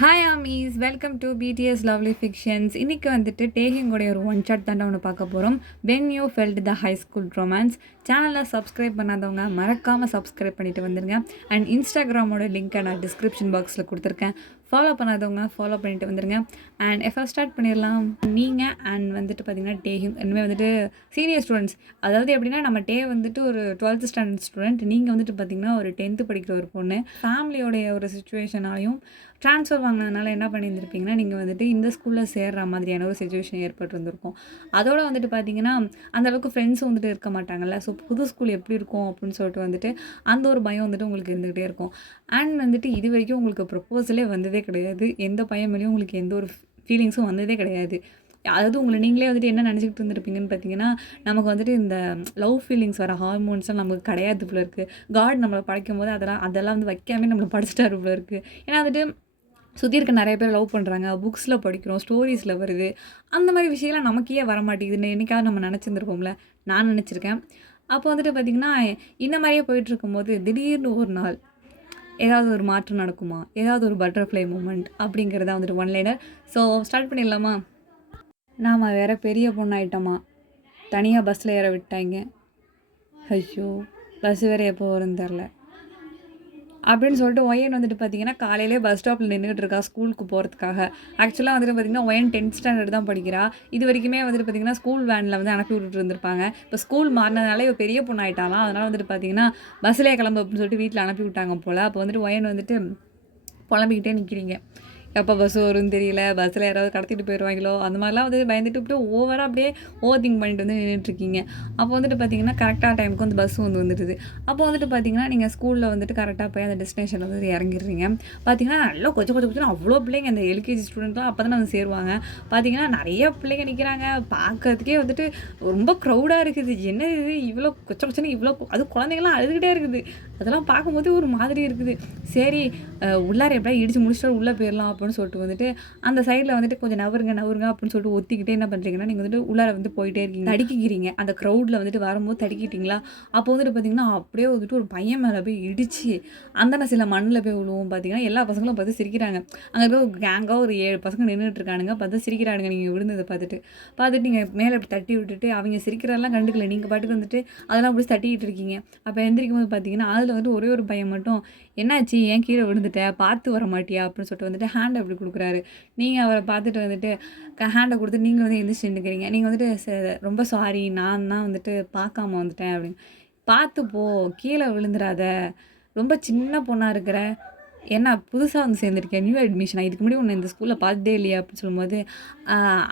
Hi armies, welcome to BTS lovely fictions. இன்றைக்கி வந்துட்டு டேகிங்கோடைய ஒரு ஒன் ஷாட் தாண்டா ஒன்று பார்க்க போகிறோம். When you felt the high school romance. சேனலை சப்ஸ்கிரைப் பண்ணாதவங்க மறக்காமல் சப்ஸ்கிரைப் பண்ணிவிட்டு வந்துடுங்க. அண்ட் இன்ஸ்டாகிராமோட லிங்க்கை நான் டிஸ்கிரிப்ஷன் பாக்ஸில் கொடுத்துருக்கேன். ஃபாலோ பண்ணாதவங்க ஃபாலோ பண்ணிவிட்டு வந்துடுங்க. அண்ட் எஃப்எஃப் ஸ்டார்ட் பண்ணிடலாம். நீங்கள் அண்ட் வந்துட்டு பார்த்திங்கன்னா டேகிங் இனிமேல் வந்துட்டு சீனியர் ஸ்டூடெண்ட்ஸ், அதாவது எப்படின்னா நம்ம வந்துட்டு ஒரு 12th ஸ்டாண்டர்ட் ஸ்டூடெண்ட், நீங்கள் வந்துட்டு பார்த்திங்கன்னா ஒரு 10th படிக்கிற ஒரு பொண்ணு. ஃபேமிலியோடைய ஒரு சுச்சுவேஷனாலையும் ட்ரான்ஸ்ஃபர் வாங்கினதுனால என்ன பண்ணியிருந்திருப்பீங்கன்னா, நீங்கள் வந்துட்டு இந்த ஸ்கூலில் சேர்ற மாதிரியான ஒரு சுச்சுவேஷன் ஏற்பட்டிருந்திருக்கும். அதோட வந்துட்டு பார்த்தீங்கன்னா, அந்தளவுக்கு ஃப்ரெண்ட்ஸும் வந்துட்டு இருக்க மாட்டாங்கல்ல. ஸோ புது ஸ்கூல் எப்படி இருக்கும் அப்படின்னு சொல்லிட்டு வந்துட்டு அந்த ஒரு பயம் வந்துட்டு உங்களுக்கு இருந்துகிட்டே இருக்கும். அண்ட் வந்துட்டு இது வரைக்கும் உங்களுக்கு ப்ரப்போசலே வந்ததே கிடையாது. எந்த பையன் மேலேயும் உங்களுக்கு எந்த ஒரு ஃபீலிங்ஸும் வந்ததே கிடையாது. அதாவது உங்களை நீங்களே வந்துட்டு என்ன நினச்சிக்கிட்டு இருந்திருப்பீங்கன்னு பார்த்தீங்கன்னா, நமக்கு வந்துட்டு இந்த லவ் ஃபீலிங்ஸ் வர ஹார்மோன்ஸ்லாம் நமக்கு கிடையாது போல இருக்குது. காட் நம்மளை படைக்கும்போது அதெல்லாம் வந்து வைக்காமே நம்மளை படைச்சிட்டாரு போல இருக்குது. ஏன்னா வந்துட்டு சுற்றி இருக்க நிறைய பேர் லவ் பண்ணுறாங்க, புக்ஸில் படிக்கிறோம், ஸ்டோரிஸில் வருது. அந்த மாதிரி விஷயம்லாம் நமக்கே வர மாட்டேங்குதுன்னு என்னைக்காவது நம்ம நினச்சிருந்துருப்போம்ல. நான் நினச்சிருக்கேன். அப்போ வந்துட்டு பார்த்திங்கன்னா, இந்த மாதிரியே போயிட்டுருக்கும்போது திடீர்னு ஒரு நாள் ஏதாவது ஒரு மாற்றம் நடக்குமா, ஏதாவது ஒரு பட்டர்ஃப்ளை மூமெண்ட் அப்படிங்கிறத வந்துட்டு ஒன் லைனர். ஸோ ஸ்டார்ட் பண்ணிடலாமா? நாம் வேறு பெரிய பொண்ணாயிட்டோமா, தனியாக பஸ்ஸில் ஏற விட்டாங்க. ஐயோ, பஸ் வேறு எப்போ வரும்னு தெரில அப்படின்னு சொல்லிட்டு ஒயன் வந்துட்டு பார்த்தீங்கன்னா காலையிலே பஸ் ஸ்டாப்பில் நின்றுட்டு இருக்கா ஸ்கூலுக்கு போகிறதுக்காக. ஆக்சுவலாக வந்துட்டு பார்த்திங்கன்னா ஒயன் 10th ஸ்டாண்டர்ட் தான் படிக்கிறா. இது வரைக்குமே வந்துட்டு பார்த்திங்கன்னா ஸ்கூல் வேனில் வந்து அனுப்பி விட்டுட்டு இருந்திருப்பாங்க. இப்போ ஸ்கூல் மாறினதுனால இப்போ பெரிய பொண்ணு ஆகிட்டாலாம். அதனால் வந்துட்டு பார்த்திங்கன்னா பஸ்ஸிலே கிளம்பு அப்படின்னு சொல்லிட்டு வீட்டில் அனுப்பி விட்டாங்க போல். அப்போ வந்துட்டு ஒயன் வந்துட்டு புலம்பிக்கிட்டே நிற்கிறீங்க. எப்போ பஸ் வரும்னு தெரியல, பஸ்ஸில் யாராவது கடத்திட்டு போயிடுவாங்களோ அந்த மாதிரிலாம் வந்து பயந்துட்டு அப்படியே ஓவராக அப்படியே ஓவர் திங்க் பண்ணிட்டு வந்து நின்றுட்டுருக்கீங்க. அப்போ வந்துட்டு பார்த்தீங்கன்னா கரெக்டாக டைமுக்கு வந்து பஸ் வந்துடுது. அப்போ வந்துட்டு பார்த்தீங்கன்னா நீங்கள் ஸ்கூலில் வந்துட்டு கரெக்டாக போய் அந்த டெஸ்டினேஷனில் வந்து இறங்கிடுறீங்க. பார்த்தீங்கன்னா நல்லா கொஞ்சம் அவ்வளோ பிள்ளைங்க, அந்த எல்கேஜி ஸ்டூடெண்ட்லாம் அப்போ தான் வந்து சேருவாங்க. பார்த்தீங்கன்னா நிறைய பிள்ளைங்க நிற்கிறாங்க. பார்க்கறதுக்கே வந்துட்டு ரொம்ப க்ரௌடாக இருக்குது. என்ன இது இவ்வளோ கொச்சன்னு இவ்வளோ, அது குழந்தைங்களாம் அழுதுகிட்டே இருக்குது. அதெல்லாம் பார்க்கும்போது ஒரு மாதிரி இருக்குது. சரி, உள்ளார எப்படியா இடிச்சு முடிச்சுட்டு உள்ளே போயிடலாம் அப்படின்னு சொல்லிட்டு வந்துட்டு அந்த சைடில் வந்துட்டு கொஞ்சம் நவருங்க அப்படின்னு சொல்லிட்டு ஒத்திக்கிட்டே என்ன பண்ணுறீங்கன்னா, நீங்கள் வந்துட்டு உள்ளார வந்து போயிட்டே இருக்கீங்க, தடுக்கிக்கிறீங்க. அந்த க்ரௌடில் வந்துட்டு வரும்போது தடுக்கிட்டீங்களா, அப்போ வந்துட்டு பார்த்தீங்கன்னா அப்படியே வந்துட்டு ஒரு பையன் மேலே போய் இடிச்சு அந்த சில மண்ணில் போய் விழுவும். பார்த்தீங்கன்னா எல்லா பசங்களும் பார்த்து சிரிக்கிறாங்க. அங்கே போய் ஒரு கேங்காக ஒரு 7 பசங்க நின்றுட்டு இருக்கானுங்க. பார்த்து சிரிக்கிறானுங்க. நீங்கள் விழுந்ததை பார்த்துட்டு நீங்கள் மேலே அப்படி தட்டி விட்டுட்டு அவங்க சிரிக்கிறதெல்லாம் கண்டுக்கல. நீங்கள் பாட்டுக்கு வந்துட்டு அதெல்லாம் அப்படி தட்டிக்கிட்டு இருக்கீங்க. அப்போ எந்திரிக்கும் போது பார்த்தீங்கன்னா அதில் வந்துட்டு ஒரே ஒரு பையன் மட்டும், என்னாச்சு ஏன் கீழே விழுந்துட்ட, பார்த்து வர மாட்டியா அப்படின்னு சொல்லிட்டு வந்துட்டு ஹேண்டை அப்படி கொடுக்குறாரு. நீங்கள் அவரை பார்த்துட்டு வந்துட்டு ஹேண்டை கொடுத்து நீங்கள் வந்து எந்திரிச்சு நின்றுக்கிறீங்க. நீங்கள் வந்துட்டு ரொம்ப சாரி, நான் தான் வந்துட்டு பார்க்காம வந்துட்டேன் அப்படின்னு. பார்த்து போ, கீழே விழுந்துடாத, ரொம்ப சின்ன பொண்ணாக இருக்கிற, என்ன புதுசாக வந்து சேர்ந்துருக்கேன், நியூ அட்மிஷனா, இதுக்கு முன்னாடி ஒன்று இந்த ஸ்கூலில் பார்த்ததே இல்லையா அப்படின்னு சொல்லும்போது,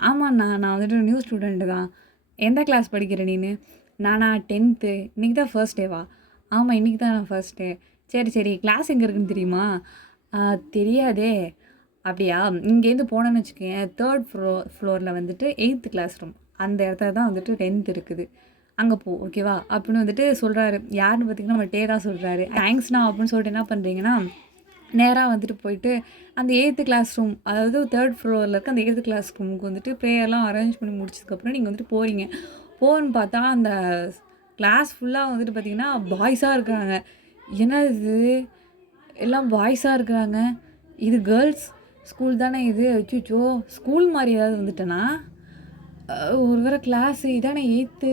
ஆமாண்ணா நான் வந்துட்டு நியூ ஸ்டூடெண்ட்டு தான். எந்த கிளாஸ் படிக்கிற நீனு? நானா 10th. இன்றைக்கி தான் ஃபர்ஸ்ட் டேவா? ஆமாம், இன்றைக்கி தான் நான் ஃபர்ஸ்ட் டே. சரி கிளாஸ் எங்கே இருக்குன்னு தெரியுமா? தெரியாதே. அப்படியா, இங்கேருந்து போனேன்னு வச்சுக்கேன், 3rd ஃப்ளோரில் வந்துட்டு 8th கிளாஸ் ரூம், அந்த இடத்துல தான் வந்துட்டு 10th இருக்குது, அங்கே போ ஓகேவா அப்படின்னு வந்துட்டு சொல்கிறாரு. யாருன்னு பார்த்தீங்கன்னா நம்ம டே தான் சொல்கிறாரு. தேங்க்ஸ்ண்ணா அப்படின்னு சொல்லிட்டு என்ன பண்ணுறீங்கன்னா, நேராக வந்துட்டு போயிட்டு அந்த 8th கிளாஸ் ரூம், அதாவது 3rd ஃப்ளோரில் இருக்க அந்த 8th கிளாஸ் ரூமுக்கு வந்துட்டு ப்ரேயர்லாம் அரேஞ்ச் பண்ணி முடிச்சதுக்கப்புறம் நீங்கள் வந்துட்டு போகிறீங்க. போன்னு பார்த்தா அந்த கிளாஸ் ஃபுல்லாக வந்துட்டு பார்த்திங்கன்னா பாய்ஸாக இருக்கிறாங்க. என்ன இது, எல்லாம் பாய்ஸாக இருக்கிறாங்க, இது கேர்ள்ஸ் ஸ்கூல் தானே இது? அச்சோ, ஸ்கூல் மாதிரி ஏதாவது வந்துட்டேன்னா, ஒரு வேறு கிளாஸு இதானே 8th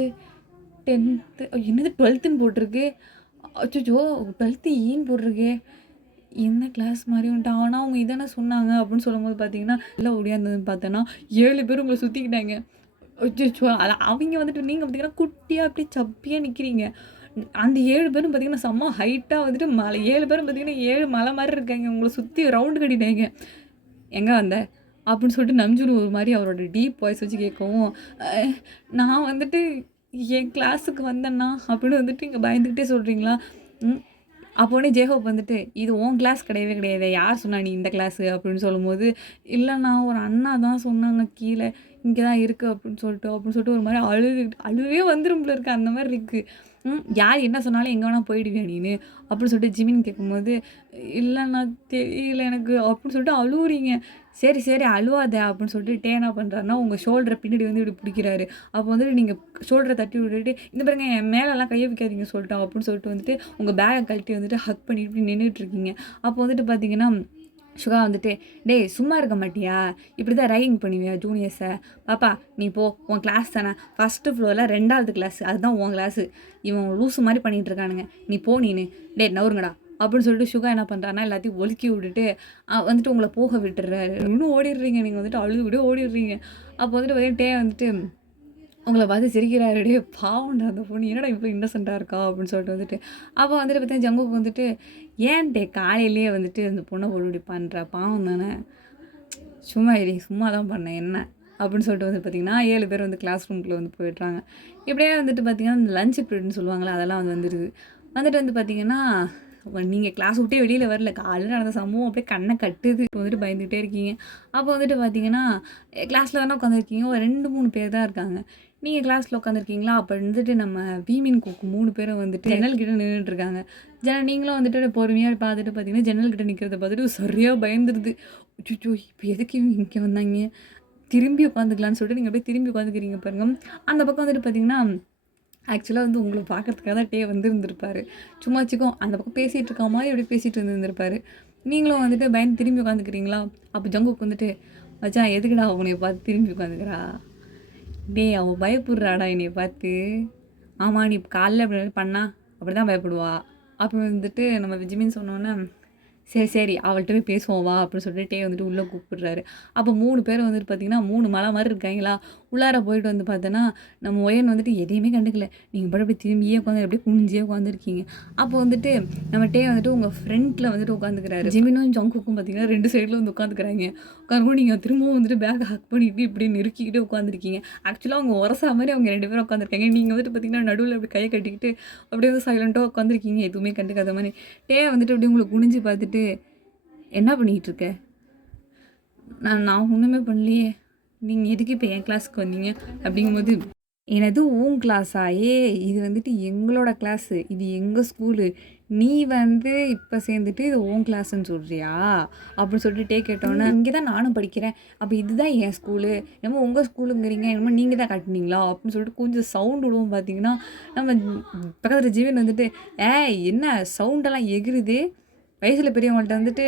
10th, என்னது 12th போட்டிருக்கு. அச்சோ, 12th ஈன்னு போட்டிருக்கு. என்ன கிளாஸ் மாதிரி வந்துட்டான். ஆனால் அவங்க இதானே சொன்னாங்க அப்படின்னு சொல்லும்போது பார்த்தீங்கன்னா எல்லாம் ஓடியாந்ததுன்னு பார்த்தோன்னா 7 பேர் உங்களை சுற்றிக்கிட்டாங்க. அச்சோ, அவங்க வந்துட்டு நீங்கள் பார்த்தீங்கன்னா குட்டியாக அப்படியே சப்பியாக நிற்கிறீங்க. அந்த 7 பேரும் பார்த்தீங்கன்னா செம்ம ஹைட்டாக வந்துட்டு மலை, 7 பேரும் பார்த்தீங்கன்னா 7 மலை மாதிரி இருக்காங்க. உங்களை சுற்றி ரவுண்டு கட்டிட்டாங்க. எங்கே வந்த அப்படின்னு சொல்லிட்டு நம்ஜுனு ஒரு மாதிரி அவரோட டீப் வாய்ஸ் வச்சு கேட்கவும், நான் வந்துட்டு என் கிளாஸுக்கு வந்தேன்னா அப்படின்னு வந்துட்டு இங்கே பயந்துக்கிட்டே சொல்கிறீங்களா? அப்போனே ஜேஹோப் வந்துட்டு, இது உன் கிளாஸ் கிடையவே கிடையாது, யார் சொன்னா நீ இந்த கிளாஸு அப்படின்னு சொல்லும்போது, இல்லைண்ணா ஒரு அண்ணா தான் சொன்னாங்க கீழே இங்கே தான் இருக்குது அப்படின்னு சொல்லிட்டு ஒரு மாதிரி அழுவே வந்துடும் போல இருக்குது. அந்த மாதிரி இருக்குது. யார் என்ன சொன்னாலும் எங்கே வேணால் போயிடுவியா நீனு அப்படின்னு சொல்லிட்டு ஜிமின் கேட்கும்போது, இல்லைண்ணா தெரியல எனக்கு அப்படின்னு சொல்லிட்டு அழுவுறீங்க. சரி அழுவாத அப்படின்னு சொல்லிட்டு டே என்ன பண்ணுறாருன்னா உங்கள் ஷோல்டரை பின்னாடி வந்து இப்படி பிடிக்கிறாரு. அப்போ வந்துட்டு நீங்கள் ஷோல்டரை தட்டி விட்டுட்டு, இந்த பாருங்க என் மேலெல்லாம் கையை வைக்காதீங்க சொல்லிட்டோம் அப்படின்னு சொல்லிட்டு வந்துட்டு உங்கள் பேகை கழட்டி வந்துட்டு ஹக் பண்ணி இப்படி நின்றுட்டுருக்கீங்க. அப்போ வந்துட்டு பார்த்தீங்கன்னா சுகா வந்துட்டு, டேய் சும்மா இருக்க மாட்டியா? இப்படி தான் ரேகிங் பண்ணுவியா ஜூனியர்ஸை? பாப்பா நீ போ, உன் கிளாஸ் தானே, ஃபஸ்ட்டு ஃப்ளோரில் 2வது கிளாஸ், அதுதான் உன் கிளாஸு. இவன் லூசு மாதிரி பண்ணிகிட்டு இருக்கானுங்க, நீ போ நீனு, டேய் நவருங்கடா அப்படின்னு சொல்லிட்டு சுகா என்ன பண்ணுறான்னா எல்லாத்தையும் ஒதுக்கி விட்டுட்டு வந்துட்டு உங்களை போக விட்டுறாரு. இன்னும் ஓடிடுறீங்க நீங்கள் வந்துட்டு, அழுதுகிட்டே ஓடிடுறீங்க. அப்போ வந்துட்டு டே வந்துட்டு உங்கள பார்த்து சிரிக்கிறாரு. டேய் பாவம்டா அந்த பொண்ணு, என்னடா இவ்வளோ இன்னசென்ட்டாக இருக்கா அப்படின்னு சொல்லிட்டு வந்துட்டு, அப்போ வந்துட்டு பார்த்தீங்கன்னா ஜங்குக்கு வந்துட்டு, ஏன் டே காலையிலேயே வந்துட்டு அந்த பொண்ணை இப்படி பண்ணுறா, பாவம் தானே, சும்மா இரு, சும்மா தான் பண்ணேன் என்ன அப்படின்னு சொல்லிட்டு வந்து பார்த்தீங்கன்னா 7 பேர் வந்து கிளாஸ் ரூம்குள்ளே வந்து போயிடுறாங்க. இப்படியே வந்துட்டு பார்த்தீங்கன்னா இந்த லஞ்ச் பீரியட்னு சொல்லுவாங்களே அதெல்லாம் வந்துடுது. வந்துட்டு வந்து பார்த்தீங்கன்னா நீங்கள் கிளாஸ் விட்டே வெளியில் வரல, காலையில் நடந்த சம்பவம் அப்படியே கண்ணை கட்டுது. இப்போ வந்துட்டு பயந்துகிட்டே இருக்கீங்க. அப்போ வந்துட்டு பார்த்தீங்கன்னா கிளாஸில் தானே உட்காந்துருக்கீங்க, ஒரு 2-3 பேர் தான் இருக்காங்க. நீங்கள் கிளாஸில் உட்காந்துருக்கீங்களா, அப்போ வந்துட்டு நம்ம வீமின் குக்கு 3 பேரும் வந்துட்டு ஜன்னல்கிட்ட நின்றுட்டுருக்காங்க. நீங்களும் வந்துட்டு பொறுமையாக பார்த்துட்டு பார்த்தீங்கன்னா ஜன்னல்கிட்ட நிற்கிறத பார்த்துட்டு சரியாக பயந்துருது. அச்சோ இப்போ எதுக்கு இவங்க இங்கே வந்தாங்க, திரும்பி உட்காந்துக்கலான்னு சொல்லிட்டு நீங்கள் அப்படியே திரும்பி உட்காந்துக்கிறீங்க பாருங்க. அந்த பக்கம் வந்துட்டு பார்த்தீங்கன்னா ஆக்சுவலாக வந்து உங்களை பார்க்குறதுக்காக தான் டே வந்து இருந்திருப்பார். சும்மாச்சிக்கும் அந்த பக்கம் பேசிகிட்டு இருக்கா மாதிரி எப்படி பேசிகிட்டு இருந்திருப்பார். நீங்களும் வந்துட்டு பயந்து திரும்பி உட்காந்துக்கிறீங்களா. அப்போ ஜங்குக்கு வந்துட்டு, மச்சான் எதுக்குடா உன்னைய பார்த்து திரும்பி உட்காந்துக்கிறா, டே அவள் பயப்படுறாடா என்னைய பார்த்து, ஆமாம் நீ காலைல அப்படி பண்ணா அப்படி தான் பயப்படுவா. அப்போ வந்துட்டு நம்ம விஜிமின்னு சொன்னோன்னே, சரி சரி அவள்கிட்ட போய் பேசுவோம் வா அப்படின்னு சொல்லிட்டு டே வந்துட்டு உள்ளே கூப்பிடுறாரு. அப்போ 3 பேர் வந்துட்டு பார்த்தீங்கன்னா 3 மலை மாதிரி இருக்காங்களா. உள்ளார போயிட்டு வந்து பார்த்தோன்னா நம்ம ஒயன் வந்துட்டு எதையுமே கண்டுக்கல. நீங்கள் பாட்டு அப்படி திரும்பியே உட்காந்து அப்படியே குனிஞ்சே உட்காந்துருக்கீங்க. அப்போ வந்துட்டு நம்ம டே வந்துட்டு உங்கள் ஃப்ரெண்டில் வந்துட்டு உட்காந்துக்கிறாரு. ஜிமினும் ஜங்குக்கும் பார்த்தீங்கன்னா 2 சைடில் வந்து உட்காந்துக்கிறாங்க. உட்காந்து நீங்கள் திரும்பவும் வந்துட்டு பேக் ஹக் பண்ணிட்டு இப்படி நெருக்கிக்கிட்டே உட்காந்துருக்கீங்க. ஆக்சுவலாக அவங்க உரசா மாதிரி அவங்க 2 பேரும் உட்காந்துருக்காங்க. நீங்கள் வந்துட்டு பார்த்தீங்கன்னா நடுவில் அப்படி கையை கட்டிக்கிட்டு அப்படியே வந்து சைலண்ட்டாக உட்காந்துருக்கீங்க, எதுவுமே கண்டுக்காத மாதிரி. டே வந்துட்டு அப்படி உங்களுக்கு குனிஞ்சு பார்த்துட்டு, என்ன பண்ணிகிட்டு இருக்க, நான் ஒன்றுமே பண்ணலையே, நீங்கள் எதுக்கு இப்போ என் கிளாஸுக்கு வந்தீங்க அப்படிங்கும்போது, எனது உன் கிளாஸா, இது வந்துட்டு எங்களோட கிளாஸு, இது எங்கள் ஸ்கூலு, நீ வந்து இப்போ சேர்ந்துட்டு இது உன் கிளாஸுன்னு சொல்கிறியா அப்படின்னு சொல்லிட்டு டே கேட்டோன்னே, இங்கே தான் நானும் படிக்கிறேன், அப்போ இதுதான் என் ஸ்கூலு, என்னமோ உங்கள் ஸ்கூலுங்கிறீங்க, என்னமோ நீங்கள் தான் கட்டினீங்களா அப்படின்னு சொல்லிட்டு கொஞ்சம் சவுண்ட் விடுவோம். பார்த்தீங்கன்னா நம்ம பக்கத்தில் ஜீவன் வந்துட்டு, என்ன சவுண்டெல்லாம் எகிருது, வயசில் பெரியவங்கள்ட்ட வந்துட்டு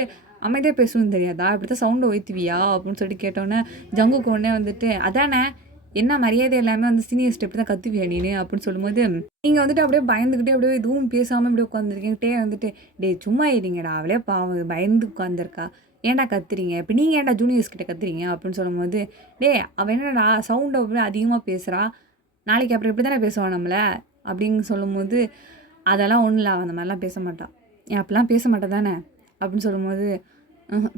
அமைதியாக பேசணும்னு தெரியாதா, இப்படி தான் சவுண்டை ஒய்த்துவியா அப்படின்னு சொல்லிட்டு கேட்டோன்னே ஜங்குக்கு உடனே வந்துட்டு, அதானே என்ன மரியாதை எல்லாமே வந்து சீனியர் ஸ்டெப் தான் கற்றுவியா நீனு அப்படின்னு சொல்லும்போது, நீங்கள் வந்துட்டு அப்படியே பயந்துக்கிட்டே அப்படியே எதுவும் பேசாமல் இப்படியே உட்காந்துருக்கீங்க. டே வந்துட்டு, டே சும்மா இருங்கடா, அவளே பாவம் பயந்து உட்காந்துருக்கா, ஏன்டா கத்துறீங்க, இப்போ நீங்கள் ஏன்டா ஜூனியர்ஸ் கிட்ட கத்துறீங்க அப்படின்னு சொல்லும்போது, டே அவள் என்னடா சவுண்டை அப்படியே அதிகமாக பேசுகிறா, நாளைக்கு அப்புறம் இப்படி தானே பேசுவான் நம்மளை அப்படின்னு சொல்லும்போது, அதெல்லாம் ஒன்றும் இல்லை, அவன் அந்த மாதிரிலாம் பேச மாட்டான், ஏன் அப்படிலாம் பேச மாட்டேன் தானே அப்படின்னு சொல்லும்போது,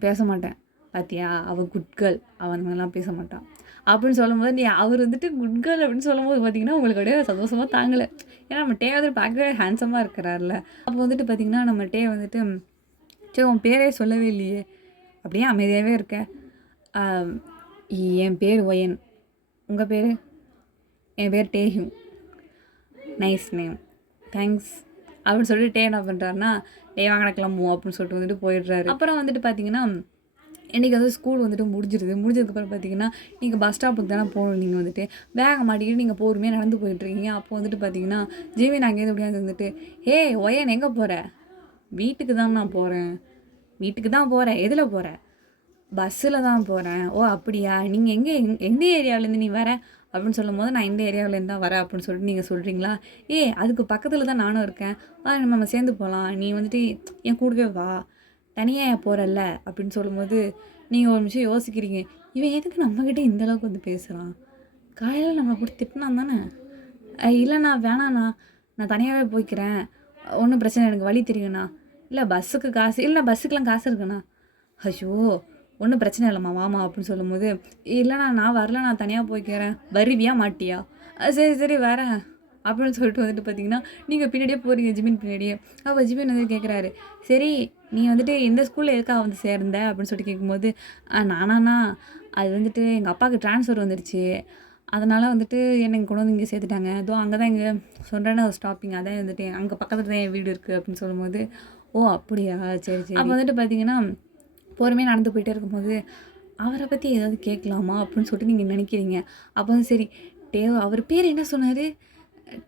பேச மாட்டேன், பார்த்தியா அவள் குட் கேர்ள், அவன் அந்த மாதிரிலாம் பேச மாட்டான் அப்படின்னு சொல்லும்போது, நீ அவர் வந்துட்டு குட் கேர்ள் அப்படின்னு சொல்லும்போது பார்த்தீங்கன்னா உங்களுக்கு அப்படியே சந்தோஷமாக தாங்கலை. ஏன்னா நம்ம டே வந்துட்டு பார்க்கவே ஹேண்ட்ஸமாக இருக்கிறார்ல. அப்போ வந்துட்டு பார்த்திங்கன்னா நம்ம டே வந்துட்டு, சரி உன் பேரே சொல்லவே இல்லையே, அப்படியே அமைதியாகவே இருக்க, என் பேர் ஒயன், உங்கள் பேர், என் பேர் டேஹியூ, நைஸ் நேம், தேங்க்ஸ் அப்படின்னு சொல்லிட்டு டே என்ன பண்ணுறாருன்னா, டே வாங்கின கிளம்புவோம் அப்படின்னு சொல்லிட்டு வந்துட்டு போயிடுறாரு. அப்புறம் வந்துட்டு பார்த்தீங்கன்னா இன்றைக்கி வந்து ஸ்கூல் வந்துட்டு முடிஞ்சதுக்கப்புறம் பார்த்தீங்கன்னா நீங்கள் பஸ் ஸ்டாப்புக்கு தானே போகணும். நீங்கள் வந்துட்டு பேகை மாட்டிக்கிட்டு நீங்கள் பொறுமையாக நடந்து போயிட்டுருக்கீங்க. அப்போ வந்துட்டு பார்த்தீங்கன்னா ஜீவன் அங்கேயிருந்து எப்படியாவது வந்துட்டு, ஒயன் எங்கே போகிற, வீட்டுக்கு தான் நான் போகிறேன், வீட்டுக்கு தான் போகிறேன், எதில் போகிற, பஸ்ஸில் தான் போகிறேன், ஓ அப்படியா, நீங்கள் எந்த ஏரியாவிலேருந்து நீ வர அப்படின்னு சொல்லும்போது, நான் இந்த ஏரியாவிலேருந்து தான் வரேன் அப்படின்னு சொல்லிட்டு நீங்கள் சொல்கிறீங்களா, அதுக்கு பக்கத்தில் தான் நானும் இருக்கேன், நம்ம சேர்ந்து போகலாம், நீ வந்துட்டு என் கூடவே வா, தனியாக போகிறல்ல அப்படின்னு சொல்லும்போது, நீங்கள் ஒரு நிமிஷம் யோசிக்கிறீங்க, இவன் எதுக்கு நம்மக்கிட்ட இந்தளவுக்கு வந்து பேசுகிறான், காலையில் நம்மளை போட்டு திட்டினான் தானே, இல்லைண்ணா வேணாண்ணா நான் தனியாகவே போய்க்கிறேன், ஒன்றும் பிரச்சனை, எனக்கு வழி தெரியுண்ணா, இல்லை பஸ்ஸுக்கு காசு இல்லை, பஸ்ஸுக்கெலாம் காசு இருக்குண்ணா, ஐயோ ஒன்றும் பிரச்சனை இல்லைம்மா வாமா அப்படின்னு சொல்லும்போது, இல்லைண்ணா நான் வரல, நான் தனியாக போய்க்கிறேன், வருவியா மாட்டியா, சரி சரி வரேன் அப்படின்னு சொல்லிட்டு வந்துட்டு பார்த்தீங்கன்னா நீங்கள் பின்னாடியே போகிறீங்க, ஜிமின் பின்னாடியே. அப்போ ஜிமின் வந்து கேட்குறாரு, சரி நீ வந்துட்டு இந்த ஸ்கூலில் எதுக்காக வந்து சேர்ந்த அப்படின்னு சொல்லிட்டு கேட்கும்போது, நானாண்ணா அது வந்துட்டு எங்கள் அப்பாவுக்கு ட்ரான்ஸ்ஃபர் வந்துடுச்சு, அதனால் வந்துட்டு என்னை கொண்டு வந்து இங்கே சேர்த்துட்டாங்க, அதோ அங்கே தான் இங்கே சொல்கிறேன்னு ஒரு ஸ்டாப்பிங், அதான் வந்துட்டு அங்கே பக்கத்தில் தான் என் வீடு இருக்குது அப்படின்னு சொல்லும்போது, ஓ அப்படியா சரி சரி. அப்போ வந்துட்டு பார்த்தீங்கன்னா பொறுமையாக நடந்து போயிட்டே இருக்கும்போது, அவரை பற்றி ஏதாவது கேட்கலாமா அப்படின்னு சொல்லிட்டு நீங்கள் நினைக்கிறீங்க. அப்போ வந்து சரி அவர் பேர் என்ன சொன்னார்,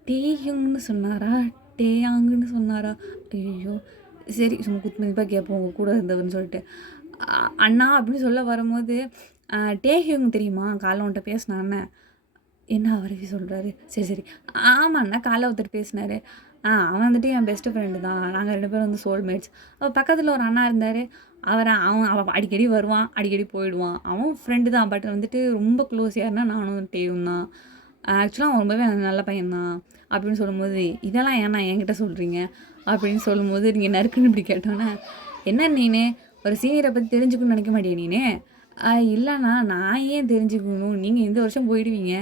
டேயுங்னு சொன்னாரா, டேயாங்குன்னு சொன்னாரா, ஐயோ சரி சும்மா குத்து மதிப்பாக கேட்போம் உங்கள் கூட இருந்தவர்னு சொல்லிட்டு, அண்ணா அப்படின்னு சொல்ல வரும்போது, டேஹியோங் தெரியுமா? காலைல உன்ட்ட பேசினான்னு. என்ன அவரே சொல்றாரு. சரி, சரி. ஆமாண்ணா காலைல ஒருத்தர் பேசினாரு. அவன் வந்துட்டு என் பெஸ்ட் ஃப்ரெண்டு தான். நாங்க 2 பேரும் வந்து சோல்மேட்ஸ். பக்கத்துல ஒரு அண்ணா இருந்தாரு. அவன் அடிக்கடி வருவான், அடிக்கடி போயிடுவான். அவன் ஃப்ரெண்டு தான். பட் வந்துட்டு ரொம்ப க்ளோஸ் யாருன்னா நானும் டேவும் தான். ஆக்சுவலா அவன் ரொம்பவே நல்ல பையன் தான். அப்படின்னு சொல்லும்போது, இதெல்லாம் ஏண்ணா என்கிட்ட சொல்றீங்க? அப்படின்னு சொல்லும்போது, நீங்க நறுக்குன்னு இப்படி கேட்டோன்னே, என்ன நீனு ஒரு சீனியர பத்தி தெரிஞ்சுக்கணும்னு நெனைக்க மாட்டியா நீனு? இல்லண்ணா நான் ஏன் தெரிஞ்சுக்கணும்? நீங்க இந்த வருஷம் போயிடுவீங்க.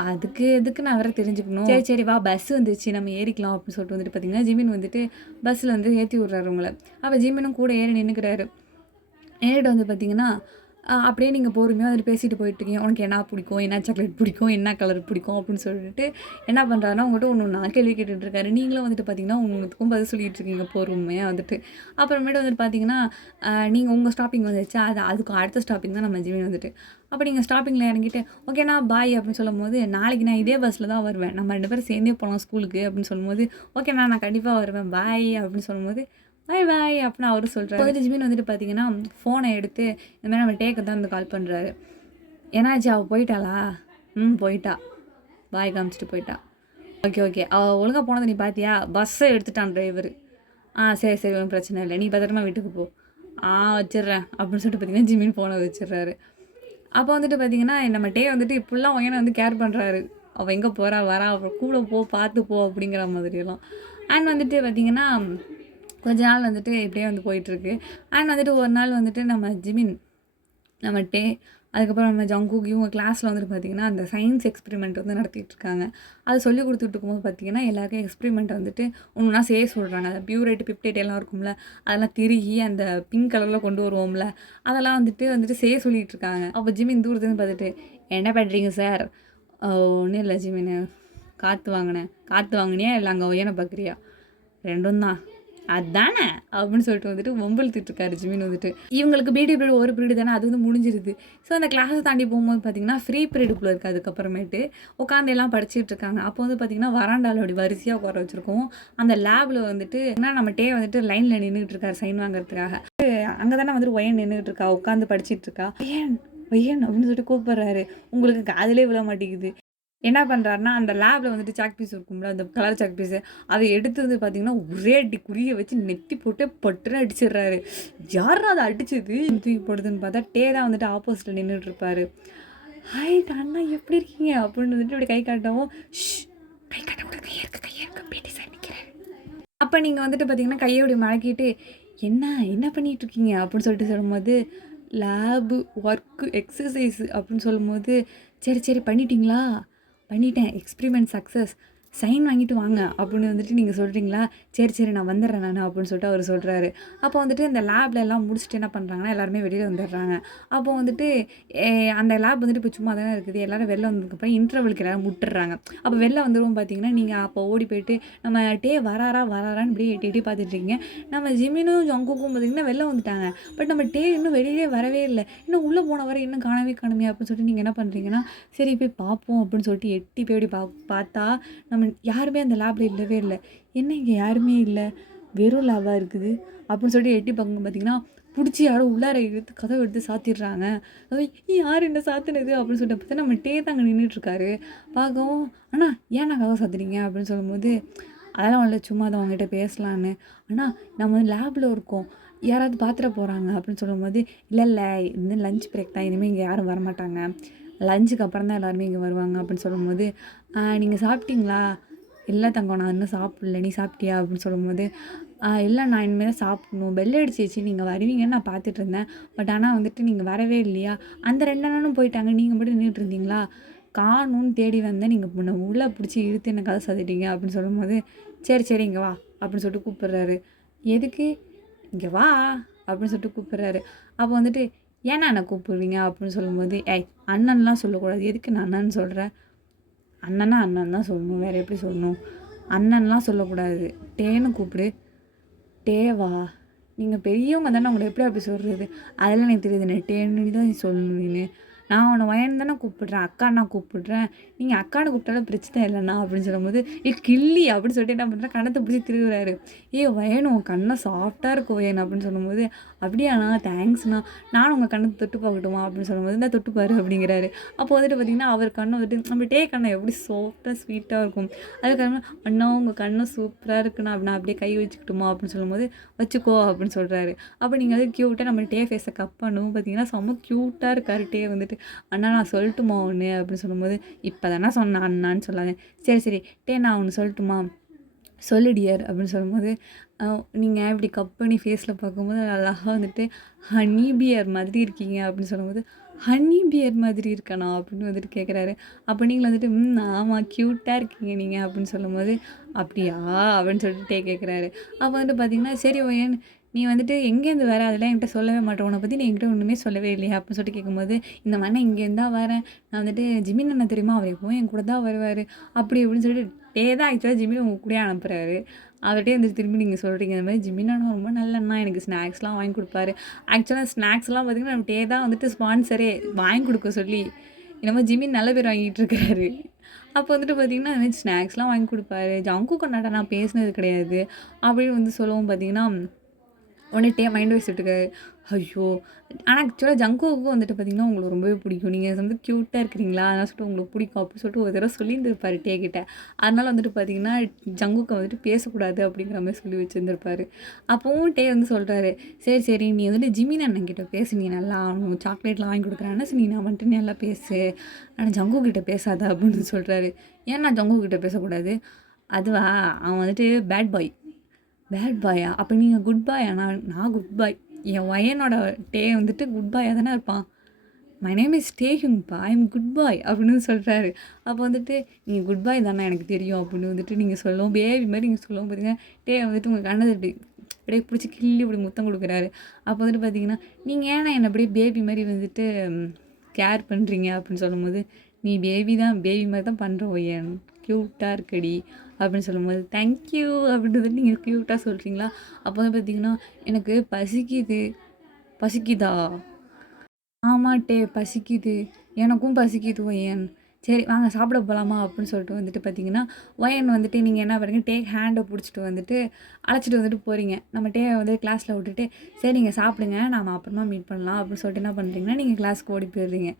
அதுக்கு எதுக்கு நான் வேற தெரிஞ்சுக்கணும்? சரி, சரி வா பஸ் வந்துருச்சு நம்ம ஏறிக்கலாம் அப்படின்னு சொல்லிட்டு வந்துட்டு பார்த்தீங்கன்னா, ஜிமின் வந்துட்டு பஸ்ஸில வந்து ஏத்தி விட்றாரு உங்கள. அப்ப ஜிமினும் கூட ஏறி நின்னுக்கிறாரு. ஏறிட்டு வந்து பார்த்தீங்கன்னா, அப்படியே நீங்க பொறுமையா வந்துட்டு பேசிட்டு போயிட்டுருக்கீங்க. உனக்கு என்ன பிடிக்கும்? என்ன சாக்லேட் பிடிக்கும்? என்ன கலர் பிடிக்கும்? அப்படின்னு சொல்லிட்டு என்ன பண்ணுறாருன்னா, உங்கள்கிட்ட ஒண்ணு ஒண்ணா கேள்வி கேட்டுட்டு இருக்காரு. நீங்களும் வந்துட்டு பார்த்தீங்கன்னா, ஒவ்வொன்னுத்துக்கும் பதில் சொல்லிட்டு இருக்கீங்க பொறுமையா வந்துட்டு. அப்புறமேட்டு வந்துட்டு பார்த்தீங்கன்னா, நீங்க உங்க ஸ்டாப்பிங் வந்துருச்சா, அதுக்கு அடுத்த ஸ்டாப்பிங் தான் நம்ம ஜிமின் வந்துட்டு. அப்ப நீங்க ஸ்டாப்பிங்ல இறங்கிட்டு, ஓகேண்ணா பாய் அப்படின்னு சொல்லும்போது, நாளைக்கு நான் இதே பஸ்ல தான் வருவேன். நம்ம 2 பேரும் சேர்ந்தே போலாம் ஸ்கூலுக்கு அப்படின்னு சொல்லும்போது, ஓகேண்ணா நான் கண்டிப்பா வருவேன். பாய் அப்படின்னு சொல்லும்போது, பாய் பாய் அப்படின்னு அவரு சொல்றாரு. வந்துட்டு ஜிமின் வந்துட்டு பார்த்தீங்கன்னா, ஃபோனை எடுத்து இந்த மாதிரி நம்ம டேக்கு தான் வந்து கால் பண்ணுறாரு. என்னாச்சு அவள் போயிட்டாளா? போயிட்டா. பாய் காமிச்சிட்டு போயிட்டா. Okay okay. அவள் ஒழுங்கா போனதை நீ பார்த்தியா? பஸ்ஸை எடுத்துட்டான் டிரைவர். சரி சரி ஒன்றும் பிரச்சனை இல்லை. நீ பத்திரமா வீட்டுக்கு போ. வச்சிடுறேன் அப்படின்னு சொல்லிட்டு பார்த்தீங்கன்னா ஜிமின் ஃபோனை வச்சிடுறாரு. அப்போ வந்துட்டு பார்த்தீங்கன்னா நம்ம டே வந்துட்டு இப்படிலாம் ஒயனை வந்து கேர் பண்ணுறாரு. அவள் எங்கே போகிறா வரா அவள் கூட போ பார்த்து போ அப்படிங்கிற மாதிரியெல்லாம். அண்ட் வந்துட்டு பார்த்தீங்கன்னா கொஞ்ச நாள் வந்துட்டு இப்படியே வந்து போயிட்டுருக்கு. அண்ட் வந்துட்டு ஒரு நாள் வந்துட்டு நம்ம ஜிமின் நம்ம டே அதுக்கப்புறம் நம்ம ஜங்குக் இவங்க கிளாஸில் வந்துட்டு பார்த்திங்கன்னா அந்த சயின்ஸ் எக்ஸ்பெரிமெண்ட் வந்து நடத்திட்டு இருக்காங்க. அது சொல்லி கொடுத்துட்டு இருக்கும்போது பார்த்திங்கன்னா எல்லாருக்கும் எக்ஸ்பெரிமெண்ட் வந்துட்டு ஒன்றுனா செய்ய சொல்கிறாங்க. அந்த பியூரேட் பிப்டேட் எல்லாம் இருக்கும்ல அதெல்லாம் திருகி அந்த பிங்க் கலரில் கொண்டு வருவோம்ல அதெல்லாம் வந்துட்டு செய்ய சொல்லிட்டு இருக்காங்க. அப்போ ஜிமின் தூரத்துன்னு பார்த்துட்டு என்ன பண்ணுறீங்க சார்? ஒன்றும் இல்லை ஜிமின் காற்று வாங்கினியா இல்லை அங்கே ஒய்யனை பார்க்குறியா? ரெண்டும் தான் அதானே அப்படின்னு சொல்லிட்டு வந்துட்டு வம்பிழுத்துட்டு இருக்காரு ஜிமின் வந்துட்டு. இவங்களுக்கு பிடி பீரியட் ஒரு பீரியட் தானே அது வந்து முடிஞ்சிருது. ஸோ அந்த கிளாஸை தாண்டி போகும்போது பார்த்தீங்கன்னா ஃப்ரீ பீரியடுக்குள்ளே இருக்குது. அதுக்கப்புறமேட்டு உட்காந்து எல்லாம் படிச்சுட்டு இருக்காங்க. அப்போ வந்து பார்த்தீங்கன்னா வராண்டாவில் அப்படி வரிசையாக உட்கார வச்சுருக்கோம். அந்த லேபில் வந்துட்டு என்ன நம்ம டே வந்துட்டு லைனில் நின்றுட்டு இருக்காரு சைன் வாங்குறதுக்காக. அங்கே தானே வந்துட்டு ஒயன் நின்றுட்டு இருக்கா உட்காந்து படிச்சுட்டு இருக்கா. ஒய்யன் அப்படின்னு சொல்லிட்டு கூப்பிட்றாரு. உங்களுக்கு காதிலே விழ மாட்டேங்குது. என்ன பண்ணுறாருன்னா அந்த லேபில் வந்துட்டு சாக் பீஸ் இருக்கும்ல அந்த கலர் சாக் பீஸு அதை எடுத்து வந்து பார்த்தீங்கன்னா ஒரே அடி குறியை வச்சு நெத்தி போட்டு பட்டுன்னு அடிச்சிடுறாரு. யாரும் அதை அடிச்சது தூக்கி போடுதுன்னு பார்த்தா டே தான் வந்துட்டு ஆப்போசிட்டில் நின்றுட்டு இருப்பாரு. ஹாய் அண்ணா எப்படி இருக்கீங்க அப்படின்னு வந்துட்டு இப்படி கை காட்டவும் கை காட்ட கூட கையை இருக்கு பேட்டி சார் நிற்கிறேன். அப்போ நீங்கள் வந்துட்டு பார்த்தீங்கன்னா கையை இப்படி மடக்கிட்டு என்ன பண்ணிகிட்டு இருக்கீங்க அப்படின்னு சொல்லிட்டு சொல்லும்போது லேபு ஒர்க்கு எக்ஸசைஸு அப்படின்னு சொல்லும்போது சரி பண்ணிட்டீங்களா? பண்ணிட்டேன். Experiment success. சைன் வாங்கிட்டு வாங்க அப்படின்னு வந்துட்டு நீங்கள் சொல்கிறீங்களா? சரி நான் வந்துடுறேன் நான் அப்படின்னு சொல்லிட்டு அவர் சொல்கிறாரு. அப்போ வந்துட்டு இந்த லேபில் எல்லாம் முடிச்சுட்டு என்ன பண்ணுறாங்கன்னா எல்லாருமே வெளியில் வந்துடுறாங்க. அப்போ வந்துட்டு அந்த லேப் வந்துட்டு இப்போ சும்மா தானே இருக்குது. எல்லோரும் வெளில வந்ததுக்கப்புறம் இன்டர்வலுக்கு எல்லோரும் விட்டுறாங்க. அப்போ வெளில வந்துடுவோம் பார்த்தீங்கன்னா நீங்கள் அப்போ ஓடி போயிட்டு நம்ம டே வராரான்னு இப்படி எட்டி பார்த்துட்ருக்கீங்க. நம்ம ஜிமினும் ஜங்குக்கும் பார்த்திங்கன்னா வெளில வந்துட்டாங்க. பட் நம்ம டே இன்னும் வெளியே வரவே இல்லை. இன்னும் உள்ளே போன வரை இன்னும் காணுமே அப்படின்னு சொல்லிட்டு நீங்கள் என்ன பண்ணுறீங்கன்னா சரி போய் பார்ப்போம் அப்படின்னு சொல்லிட்டு எட்டி போய் பார்த்தா நம்ம யாருமே அந்த லேபில் இல்லவே இல்லை. என்ன இங்கே யாருமே இல்லை வெறும் லேபாக இருக்குது அப்படின்னு சொல்லிட்டு எட்டி பார்க்கும்போது பார்த்தீங்கன்னா பிடிச்சி யாரும் உள்ளார எடுத்து கதவை எடுத்து சாத்திடுறாங்க. யார் என்ன சாத்தினது அப்படின்னு சொல்லிட்டு பார்த்தா நம்ம டே தாங்க நின்றுட்டுருக்காரு. பார்க்கவும் ஆனால் ஏன் நான் கதவை சாத்துறீங்க அப்படின்னு சொல்லும்போது அதெல்லாம் இல்லை சும்மா தான் அவங்ககிட்ட பேசலான்னு. ஆனால் நம்ம வந்து லேபில் இருக்கோம் யாராவது பார்த்துட போகிறாங்க அப்படின்னு சொல்லும்போது இல்லை இந்த லஞ்ச் பிரேக் தான் இனிமேல் இங்கே யாரும் வரமாட்டாங்க. லஞ்சுக்கு அப்புறம் தான் எல்லாருமே இங்கே வருவாங்க அப்படின்னு சொல்லும்போது நீங்கள் சாப்பிட்டீங்களா? இல்லை தங்கம் நான் இன்னும் சாப்பிடல. நீ சாப்பிட்டியா? அப்படின்னு சொல்லும்போது இல்லை நான் இனிமேல் தான் சாப்பிடணும். பெல் அடிச்சிச்சு நீங்கள் வருவீங்கன்னு நான் பார்த்துட்டு இருந்தேன். பட் ஆனால் வந்துட்டு நீங்கள் வரவே இல்லையா? அந்த 2 அண்ணனும் போயிட்டாங்க. நீங்கள் மட்டும் நின்றுட்டு இருந்தீங்களா? காணும்னு தேடி வந்தேன். நீங்கள் முன்ன உள்ளே பிடிச்சி இழுத்து என்ன கதை சாத்திட்டீங்க அப்படின்னு சொல்லும்போது சரி இங்கே வா அப்படின்னு சொல்லிட்டு கூப்பிட்றாரு. எதுக்கு? இங்கே வா அப்படின்னு சொல்லிட்டு கூப்பிட்றாரு. அப்போ வந்துட்டு ஏன்னா என்ன கூப்பிடுவீங்க அப்படின்னு சொல்லும்போது அண்ணன்லாம் சொல்லக்கூடாது. எதுக்கு நான் அண்ணன் சொல்கிறேன்? அண்ணன் தான் சொல்லணும். வேறு எப்படி சொல்லணும்? அண்ணன்லாம் சொல்லக்கூடாது. டேன்னு கூப்பிடு. டேவா? நீங்கள் பெரியவங்க தானே உங்களை எப்படி அப்படி சொல்கிறது? அதெல்லாம் எனக்கு தெரியுது. டேன்னு தான் நீ சொல்லணும். நான் உன்னை வயன் தானே கூப்பிடுறேன், அக்காண்ணா கூப்பிடுறேன், நீங்கள் அக்கான்னு கூப்பிட்டாலும் பிரச்சனை இல்லைண்ணா அப்படின்னு சொல்லும்போது, கில்லி அப்படின்னு சொல்லிட்டு என்ன பண்ணுறேன், கண்ணத்தை பிடிச்சி திருவுறாரு. வயன் உன் கண்ணை சாஃப்டாக இருக்கும் வயன் அப்படின்னு சொல்லும்போது, அப்படியாண்ணா தேங்க்ஸ்ண்ணா, நானும் உங்கள் கண்ணத்தை தொட்டு பார்க்கட்டுமா அப்படின்னு சொல்லும்போது, இந்த தொட்டுப்பாரு அப்படிங்கிறாரு. அப்போ வந்துட்டு பார்த்திங்கன்னா அவர் கண்ணை வந்துட்டு நம்ம கண்ணை எப்படி சாஃப்டாக ஸ்வீட்டாக இருக்கும். அதுக்காக அண்ணா உங்கள் கண்ணு சூப்பராக இருக்குண்ணா அப்படின்னா அப்படியே கை வச்சுக்கிட்டுமா அப்படின்னு சொல்லும்போது, வச்சுக்கோ அப்படின்னு சொல்கிறாரு. அப்போ நீங்கள் வந்து க்யூட்டாக நம்ம ஃபேஸை கப் பண்ணுவோம் பார்த்தீங்கன்னா செம்ம க்யூட்டாக இருக்காரு வந்துட்டு. அண்ணா நான் சொல்லட்டுமா ஒன்று அப்படின்னு சொல்லும்போது, இப்போ தானே சொன்னேன் அண்ணான்னு சொல்லாதே. சரி சரி நான் ஒன்று சொல்லட்டுமா, சொல்லு டியர் அப்படின்னு சொல்லும்போது, நீங்கள் இப்படி கப் பண்ணி ஃபேஸில் பார்க்கும்போது அழகாக வந்துட்டு ஹனி பியர் மாதிரி இருக்கீங்க அப்படின்னு சொல்லும்போது, ஹனி பியர் மாதிரி இருக்கணா அப்படின்னு வந்துட்டு கேட்குறாரு. அப்போ நீங்கள் வந்துட்டு ஆமாம் க்யூட்டாக இருக்கீங்க நீங்கள் அப்படின்னு சொல்லும்போது, அப்படியா அப்படின்னு சொல்லிட்டு கேட்குறாரு. அப்போ வந்துட்டு பார்த்தீங்கன்னா, சரி ஓயன் நீ வந்துட்டு எங்கேருந்து வர அதெல்லாம் என்கிட்ட சொல்லவே மாட்டேன், உன்னை பற்றி நீ என்கிட்ட ஒன்றுமே சொல்லவே இல்லையா அப்படின்னு சொல்லிட்டு கேட்கும்போது, இந்த மாதிரி இங்கேருந்து தான் வரேன், நான் வந்துட்டு ஜிமின் அண்ணன் தெரியுமா, அவர் எப்போவும் என் கூட தான் வருவார் அப்படி அப்படின்னு சொல்லிட்டு தான் ஆக்சுவலாக ஜிமின் உங்கள் கூட அனுப்புகிறாரு. அவர்கிட்டே வந்துட்டு திரும்பி நீங்கள் சொல்கிறீங்க இந்த மாதிரி ஜிமின் அண்ணா ரொம்ப நல்ல அண்ணா, எனக்கு ஸ்நாக்ஸ்லாம் வாங்கி கொடுப்பாரு. ஆக்சுவலாக ஸ்நாக்ஸ்லாம் பார்த்திங்கன்னா நம்ம தான் வந்துட்டு ஸ்பான்சரே வாங்கி கொடுக்க சொல்லி இந்த ஜிமின் நல்ல பேர் வாங்கிட்டு இருக்காரு. அப்போ வந்துட்டு பார்த்திங்கன்னா இந்த மாதிரி ஸ்நாக்ஸ்லாம் வாங்கி கொடுப்பாரு. ஜங்கு கொண்டாட்ட நான் பேசினது கிடையாது அப்படின்னு வந்து சொல்லவும் பார்த்திங்கன்னா உடனே மைண்ட் வைஸ் விட்டுருக்காரு. ஐயோ! ஆனால் ஆக்சுவலாக ஜங்குவுக்கும் வந்துட்டு பார்த்திங்கன்னா உங்களுக்கு ரொம்பவே பிடிக்கும், நீங்கள் வந்து க்யூட்டாக இருக்கிறீங்களா அதனால் சொல்லிட்டு உங்களுக்கு பிடிக்கும் அப்படின்னு சொல்லிட்டு ஒரு தடவை சொல்லியிருந்திருப்பாரு கிட்ட. அதனால் வந்துட்டு பார்த்திங்கன்னா ஜங்குக்கு வந்துட்டு பேசக்கூடாது அப்படிங்கிற மாதிரி சொல்லி வச்சுருந்துருப்பாரு. அப்போவும் வந்து சொல்கிறாரு, சரி சரி நீ வந்துட்டு ஜிமின் அண்ணன் கிட்ட பேசு, நீ நல்லா அவனுக்கு சாக்லேட்லாம் வாங்கி கொடுக்குறான்னு சரி நீ நான் வந்துட்டு நல்லா பேசு, ஆனால் ஜங்கு கிட்ட பேசாத அப்படின்னு சொல்கிறாரு. ஏன் நான் ஜங்கு கிட்ட பேசக்கூடாது, அதுவா அவன் வந்துட்டு பேட் பாயா, அப்போ நீங்கள் குட் பாயா, நான் குட் பாய், என் வயனோட வந்துட்டு குட் பாயாக தானே இருப்பான், மை நேம் இஸ் டேஹுங்ப்பா, ஐ எம் குட் பாய் அப்படின்னு சொல்கிறாரு. அப்போ வந்துட்டு நீங்கள் குட் பாய் தானே எனக்கு தெரியும் அப்படின்னு வந்துட்டு நீங்கள் சொல்லவும் பேபி மாதிரி நீங்கள் சொல்லவும் பார்த்தீங்கன்னா வந்துட்டு உங்கள் கண்ணதை இப்படி அப்படியே பிடிச்சி கிள்ளி இப்படி முத்தம் கொடுக்குறாரு. அப்போ வந்துட்டு பார்த்தீங்கன்னா நீங்கள் ஏன்னா என்னை அப்படியே பேபி மாதிரி வந்துட்டு கேர் பண்ணுறீங்க அப்படின்னு சொல்லும்போது, நீ பேபி மாதிரி தான் பண்ணுற ஒய்யன், க்யூட்டாக இருக்கடி அப்படின்னு சொல்லும்போது, தேங்க்யூ அப்படின்றது நீங்கள் க்யூட்டாக சொல்கிறீங்களா. அப்போ தான் பார்த்தீங்கன்னா எனக்கு பசிக்குதா, ஆமாட்டே பசிக்குது, எனக்கும் பசிக்குது ஒய்யன், சரி வாங்க சாப்பிட போகலாமா அப்படின்னு சொல்லிட்டு வந்துட்டு பார்த்தீங்கன்னா ஒயன் வந்துட்டு நீங்கள் என்ன பண்ணுறீங்க, ஹேண்டை பிடிச்சிட்டு வந்துட்டு அழைச்சிட்டு வந்துட்டு போகிறீங்க. நம்ம வந்து கிளாஸில் விட்டுட்டு சரி நீங்கள் சாப்பிடுங்க நாம் அப்புறமா மீட் பண்ணலாம் அப்படின்னு சொல்லிட்டு என்ன பண்ணுறீங்கன்னா நீங்கள் கிளாஸ்க்கு ஓடி போயிடுறீங்க.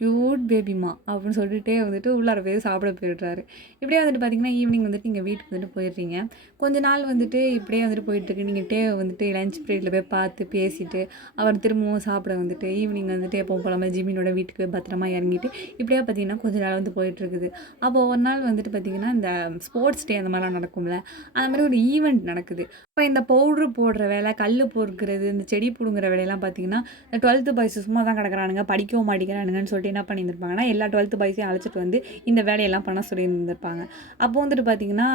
க்யூட் பேபிமா அப்படின்னு சொல்லிட்டே வந்துட்டு உள்ளார போய் சாப்பிட போயிடுறாரு. இப்படியே வந்துட்டு பார்த்திங்கன்னா ஈவினிங் வந்துட்டு நீங்கள் வீட்டுக்கு வந்துட்டு போயிடுறீங்க. கொஞ்ச நாள் வந்துட்டு இப்படியே வந்துட்டு போயிட்டுருக்கு. நீங்கள் வந்துட்டு லஞ்ச் பீரியடில் போய் பார்த்து பேசிவிட்டு அவர் திரும்பவும் சாப்பிட வந்துட்டு ஈவினிங் வந்துட்டு எப்போ போகலாமல் ஜிமினோட வீட்டுக்கு பத்திரமா இறங்கிட்டு இப்படியே பார்த்திங்கன்னா கொஞ்ச நாள் வந்து போயிட்டுருக்குது. அப்போது ஒரு நாள் வந்துட்டு பார்த்திங்கன்னா இந்த ஸ்போர்ட்ஸ் டே அந்த மாதிரிலாம் நடக்கும்ல, அந்த மாதிரி ஒரு ஈவெண்ட் நடக்குது. இப்போ இந்த பவுட்ரு போடுற வேலை, கல் பொறுக்கிறது, இந்த செடி பிடுங்குற வேலையெல்லாம் பார்த்திங்கன்னா இந்த 12th பாய்ஸ் சும்மா தான் கிடக்குறானுங்க, படிக்கவும் மாட்டேங்கிறானுங்கன்னு சொல்லிட்டு என்ன பண்ணியிருந்திருப்பாங்கன்னா எல்லா 12th பாய்ஸையும் அழைச்சிட்டு வந்து இந்த வேலையெல்லாம் பண்ண சொல்லியிருந்திருப்பாங்க. அப்போ வந்துட்டு பார்த்திங்கன்னா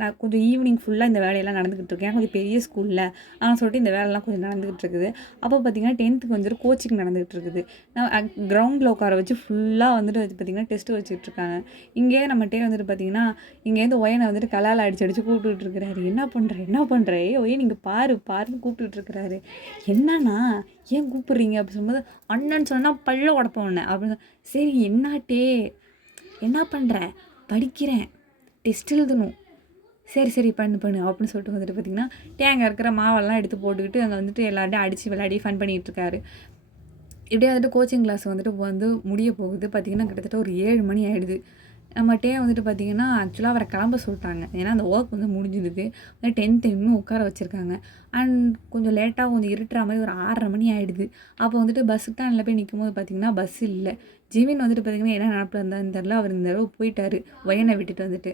நான் கொஞ்சம் ஈவினிங் ஃபுல்லாக இந்த வேலையெல்லாம் நடந்துக்கிட்டு இருக்கேன், கொஞ்சம் பெரிய ஸ்கூலில் ஆனால் சொல்லிட்டு இந்த வேலைலாம் கொஞ்சம் நடந்துக்கிட்டு இருக்குது. அப்போ பார்த்திங்கன்னா 10th வந்துட்டு கோச்சிங் நடந்துகிட்டு இருக்குது. நான் கிரவுண்டில் உட்கார வச்சு ஃபுல்லாக வந்துட்டு பார்த்திங்கன்னா டெஸ்ட்டு வச்சுட்டு இருக்காங்க. இங்கே நம்ம வந்துட்டு பார்த்திங்கன்னா இங்கேருந்து ஒயனை வந்துட்டு கலால் அடிச்சு கூப்பிட்டுட்டு இருக்கிறாரு. என்ன பண்ணுற ஒயே நீங்கள் பாருன்னு கூப்பிட்டுட்டு இருக்கிறாரு. என்னன்னா ஏன் கூப்பிட்றீங்க அப்படின்னு சொல்லும்போது, அண்ணன்னு சொன்னால் பல்ல உடப்போம் ஒன்று அப்படின்னு. சரி என்ன பண்ணுற, படிக்கிறேன், டெஸ்ட் எழுதணும், சரி பண்ணு அப்படின்னு சொல்லிட்டு வந்துட்டு பார்த்திங்கன்னா அங்கே இருக்கிற மாவெல்லாம் எடுத்து போட்டுக்கிட்டு அங்கே வந்துட்டு எல்லார்ட்டையும் அடித்து விளையாடி ஃபன் பண்ணிகிட்டு இருக்காரு. இப்படியே வந்துட்டு கோச்சிங் கிளாஸ் வந்துட்டு முடிய போகுது. பார்த்திங்கன்னா கிட்டத்தட்ட ஒரு 7 மணி ஆகிடுது. நம்மகிட்டே வந்துட்டு பார்த்திங்கன்னா ஆக்சுவலாக அவரை கிளம்ப சொல்லிட்டாங்க, ஏன்னா அந்த ஒர்க் வந்து முடிஞ்சிடுது. 10th இன்னும் உட்கார வச்சுருக்காங்க. அண்ட் கொஞ்சம் லேட்டாக கொஞ்சம் இருட்டுற மாதிரி ஒரு 6:30 மணி ஆகிடுது. அப்போ வந்துட்டு பஸ் ஸ்டாண்டில் போய் நிற்கும் போது பார்த்திங்கன்னா பஸ் இல்லை. ஜிமின் வந்துட்டு பார்த்திங்கன்னா என்ன நினப்பில் இருந்தான்னு தெரில, அவர் இந்த தடவை போயிட்டார் ஒயனை விட்டுட்டு வந்துட்டு.